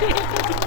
สิ